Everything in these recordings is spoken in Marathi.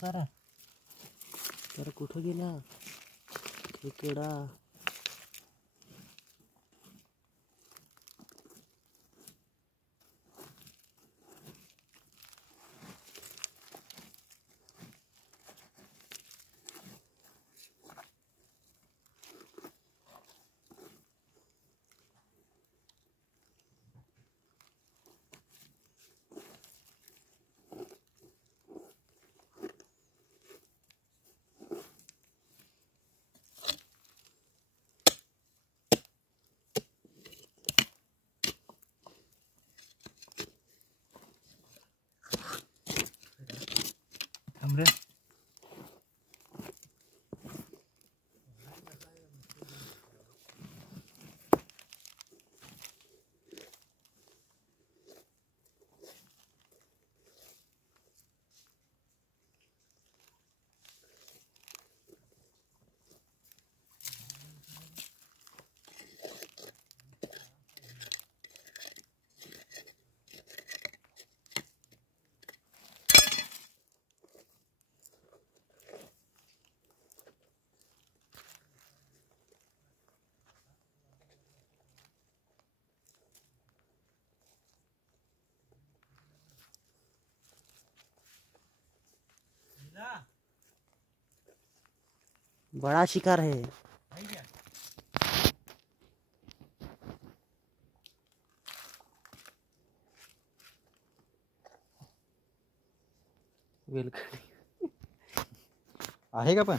करा तर कुठं गेला खेकडा? थांब रे. बड़ा शिकार है। वेलकम आहे का पण?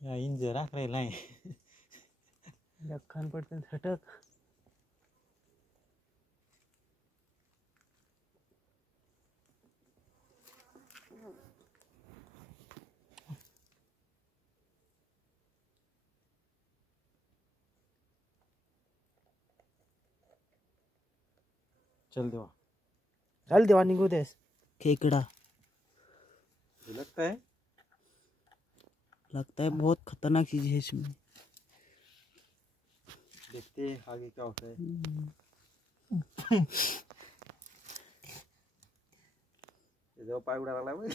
या इंज राखलेला आहे. दख्खन पडते झटक. चल देवा. चल देवा निघू देस. खेकड़ा लगता है बहुत खतरनाक चीज है इसमें. देखते हैं आगे क्या होता है. जेव्हा पाय उडायला लागला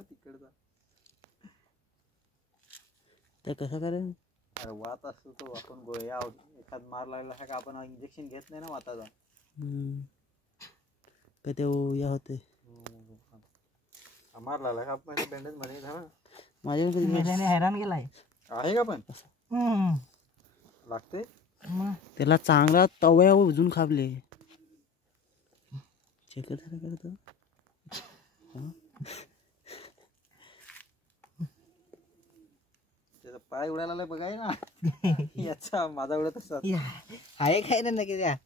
तिकडचा ते कसं करेल? अरे वात असतो तो आपण गोळ्या एखाद मार लागला का आपण इंजेक्शन घेत नाही ना वाताचा. का ते या होते मार लागला का आपण बँडेज मध्ये झाला. माझ्या हैराण गेलाय आहे का पण? लागते त्याला चांगला तव्यावर उजून खाबले. चेक करतो त्याचा पाय उडायला बघाय ना. याचा माझा उडत असतात आहे काय ना नक्की त्या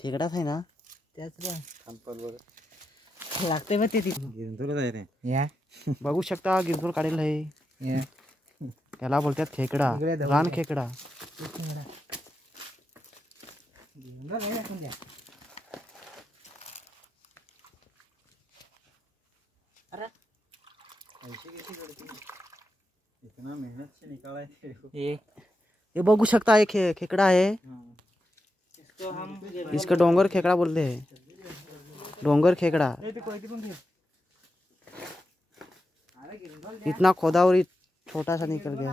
खेकडाच आहे ना त्याच थांबल बघ लागते मग ते गिरंतुरच आहे रे. या बघू शकता गिरंतुर काढेल आहे. त्याला बोलतात खेकडा, रान खेकडा. इतना मेहनत से निकाला है. ये बघू शकता एक खेकड़ा है. इसका डोंगर खेकड़ा बोलते हैं. डोंगर खेकड़ा इतना खोदा और छोटा सा निकल गया.